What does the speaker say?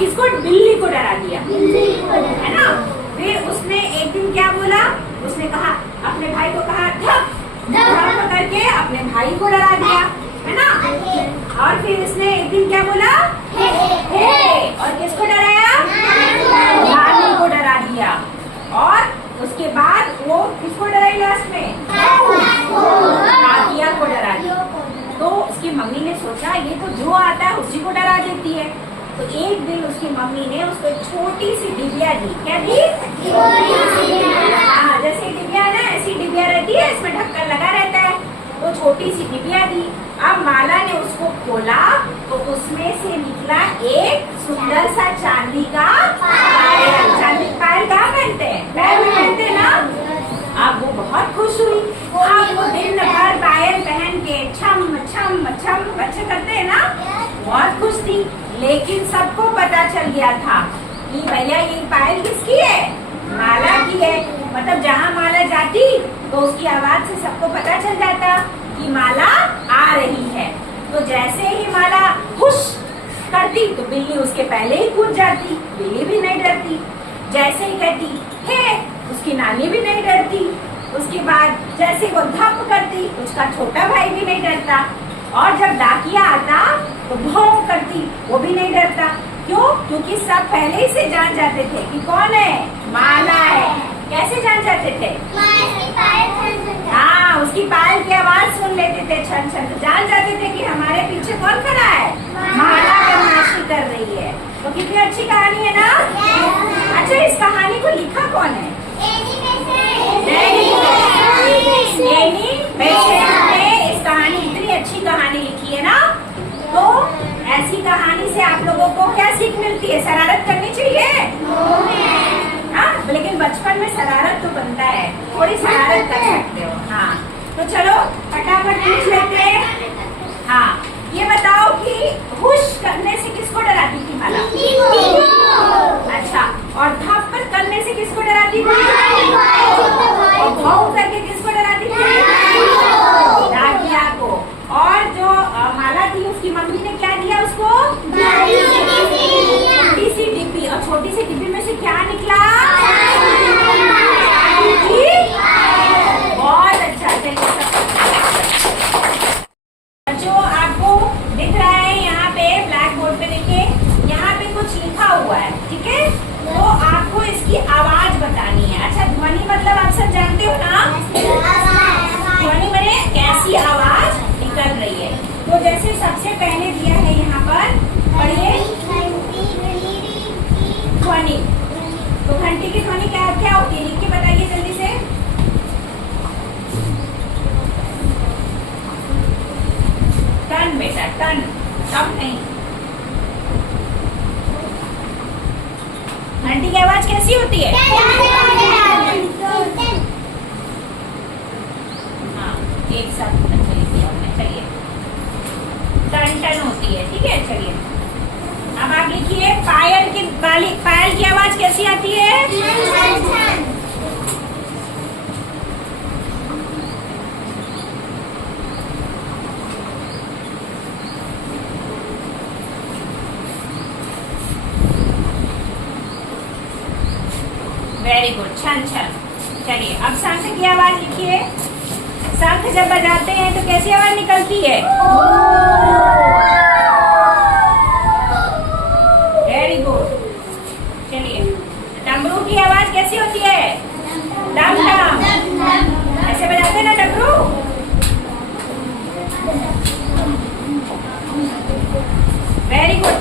किसको? बिल्ली को डरा दिया, है ना। फिर उसने एक दिन क्या बोला? उसने कहा, अपने भाई को कहा धप धप करके अपने भाई को डरा दिया, है ना। और फिर उसने एक दिन क्या बोला? हे। और किसको डराया? नानी को डरा दिया। और उसके बाद वो किसको डराई लास्ट में? कातिया को डरा दिया। तो उसकी मम्मी ने सोचा ये तो जो आता है उसी को डरा देती है। तो एक दिन उसकी मम्मी ने उसको एक छोटी सी डिबिया दी। क्या दी? हाँ, जैसे डिबिया ना ऐसी डिबिया रहती है, इसमें ढक्कन लगा रहता है, तो छोटी सी डिबिया दी। अब माला ने उसको खोला तो उसमें से निकला एक सुंदर सा चांदी का पायल। चांदी पायल कहाँ पहनते हैं? पैर में पहनते हैं ना। अब वो बहुत खुश हुई। अब वो दिन भर पायल पहन के छम छम छम बच्चे करते हैं ना, बहुत खुश थी। लेकिन सबको पता चल गया था कि भैया ये पायल किसकी है? माला की है। मतलब जहाँ माला जाती तो उसकी आवाज से सबको पता चल जाता कि माला आ रही है। तो जैसे ही माला हुश करती तो बिल्ली उसके पहले ही कूद जाती। बिल्ली भी नहीं डरती। जैसे ही कहती हे, उसकी नानी भी नहीं डरती। उसके बाद जैसे वो धप करती, उसका छोटा भाई भी नहीं डरता। और जब डाकिया आता तो भौं करती, वो भी नहीं डरता। क्यों? क्योंकि सब पहले ही से जान जाते थे कि कौन है? माला है। कैसे जान जाते थे? हाँ, उसकी पायल की आवाज सुन लेते थे, छन छन, तो जान जाते थे कि हमारे पीछे कौन खड़ा है? माला बदमाशी कर रही है। तो कितनी अच्छी कहानी है ना। अच्छा, इस कहानी को लिखा कौन है? एनी बेसेंट ने इस कहानी, इतनी अच्छी कहानी लिखी है ना। तो ऐसी कहानी से आप लोगों को क्या सीख मिलती है? शरारत करनी चाहिए। हाँ, लेकिन बचपन में शरारत तो बनता है, थोड़ी शरारत कर सकते हो। हाँ, तो चलो फटाफट पूछ लेते हैं। हाँ, ये बताओ कि हुश करने से किसको डराती थी माला? अच्छा, और धप्पड़ करने से किसको डराती थी? और भौं करके किसको डराती थी? डाकिया को। और जो माला थी उसकी मम्मी ने क्या दिया उसको? छोटी सी डिब्बी। और छोटी सी डिब्बी में से क्या निकला? बहुत अच्छा। जो आपको दिख रहा है यहाँ पे ब्लैक बोर्ड पे, देखिए यहाँ पे कुछ लिखा हुआ है, ठीक है। तो आपको इसकी आवाज बतानी है। अच्छा, ध्वनि मतलब आप सब जानते हो ना? ध्वनि माने कैसी आवाज निकल रही है। तो जैसे सबसे पहले दिया है यहाँ पर, पढ़िए ध्वनि। तो घंटी की ध्वनि क्या क्या होती है? लिख के बताइए जल्दी से। टन बेटा, टन, अब नहीं। घंटी की आवाज कैसी होती है? हाँ, एक साथ चलिए हमने, चलिए टन टन होती है, ठीक है। चलिए अब आप लिखिए पायल की आवाज कैसी आती है? वेरी गुड, छन छन। चलिए अब शंख की आवाज लिखिए। शंख जब बजाते हैं तो कैसी आवाज निकलती है? Very good. चलिए डमरू की आवाज कैसी होती है? डम डम। ऐसे बजाते हैं ना डमरू। Very good.